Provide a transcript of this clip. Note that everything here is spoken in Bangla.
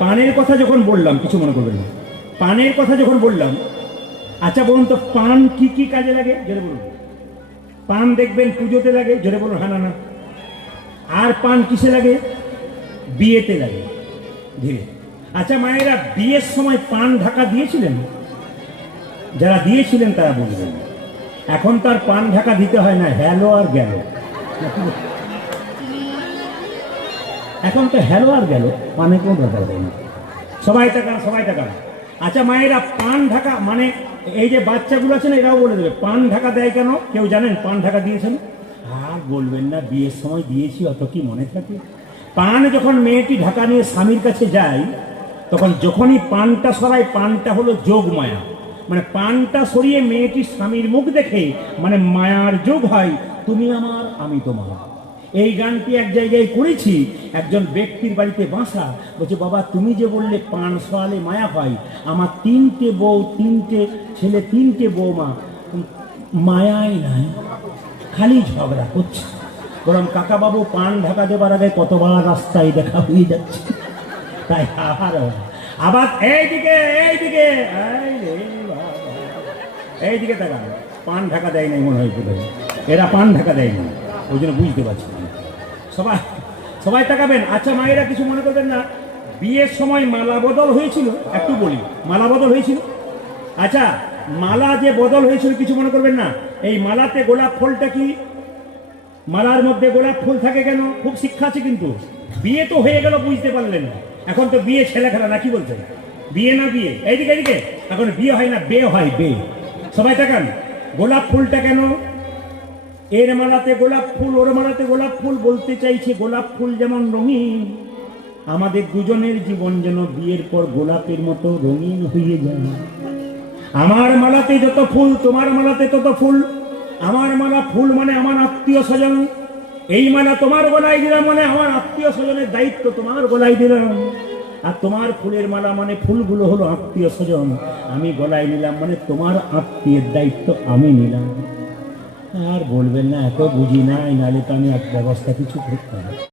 পানের কথা যখন বললাম, কিছু মনে করবেন না, পানের কথা যখন বললাম, আচ্ছা বলুন তো পান কি কি কাজে লাগে জোরে বলুন। পান দেখবেন পুজোতে লাগে, জোরে বলুন হ্যাঁ না না। আর পান কিসে লাগে? বিয়েতে লাগে। ধীরে। আচ্ছা মায়েরা বিয়ের সময় পান ঢাকা দিয়েছিলেন? যারা দিয়েছিলেন তারা বলবেন। এখন তার পান ঢাকা দিতে হয় না, হ্যালো আর গেল। এখন তো হ্যালো আর গেল, পানে কোনো ব্যাপার হয় না। সবাই টাকা, সবাই টাকা। আচ্ছা মায়েরা পান ঢাকা মানে এই যে বাচ্চাগুলো আছে না, এরাও বলে দেবে পান ঢাকা দেয় কেন? কেউ জানেন পান ঢাকা দিয়েছেন? আর বলবেন না, বিয়ের সময় দিয়েছি, অত কি মনে থাকে? পান যখন মেয়েটি ঢাকা নিয়ে স্বামীর কাছে যায়, তখন যখনই পানটা সরায়, পানটা হলো যোগ মায়া, মানে পানটা সরিয়ে মেয়েটি স্বামীর মুখ দেখে মানে মায়ার যোগ হয়, তুমি আমার আমি তোমার। এই গানটি এক জায়গায় করেছি, একজন ব্যক্তির বাড়িতে বাসা, বলছে বাবা তুমি যে বললে পান সরালে মায়া হয়, আমার 3টে বউ, 3টে ছেলে, 3টে বৌমা, মায়াই নাই, খালি ঝগড়া করছে। বললাম কাকা বাবু পান ঢাকা দেবার আগে কতবার রাস্তায় দেখা হয়ে যাচ্ছে, তাই আবার এইদিকে এইদিকে এইদিকে দেখা পান ঢাকা দেয় নাই মনে হয়, এরা পান ঢাকা দেয় না, ওই জন্য বুঝতে পারছি। সবাই সবাই তাকাবেন। আচ্ছা মায়েরা কিছু মনে করবেন না, বিয়ের সময় মালা বদল হয়েছিল, একটু বলি মালা বদল হয়েছিল। আচ্ছা মালা যে বদল হয়েছিল কিছু মনে করবেন না, এই মালাতে গোলাপ ফুলটা কি? মালার মধ্যে গোলাপ ফুল থাকে কেন? খুব শিক্ষা আছে কিন্তু। বিয়ে তো হয়ে গেল বুঝতে পারলেন না, এখন তো বিয়ে ছেলে খেলা না, কি বলছেন? বিয়ে না বিয়ে, এইদিকে এইদিকে, এখন বিয়ে হয় না বে হয় বে। সবাই তাকান, গোলাপ ফুলটা কেন? এর মালাতে গোলাপ ফুল, ওর মালাতে গোলাপ ফুল, বলতে চাইছে গোলাপ ফুল যেমন রঙিন, আমাদের দুজনের জীবন যেন বিয়ের পর গোলাপের মতো রঙিন হয়ে যায়। আমার মালাতে যত ফুল, তোমার মালাতে তত ফুল। আমার মালা ফুল মানে আমার আত্মীয় স্বজন, এই মালা তোমার গলায় দিলাম মানে আমার আত্মীয় স্বজনের দায়িত্ব তোমার গলায় দিলাম। আর তোমার ফুলের মালা মানে ফুলগুলো হলো আত্মীয় স্বজন, আমি গলায় নিলাম মানে তোমার আত্মীয়ের দায়িত্ব আমি নিলাম। আর বলবেন না এত বুঝি নাই, নাহলে তো আমি এক ব্যবস্থা কিছু করতে হবে।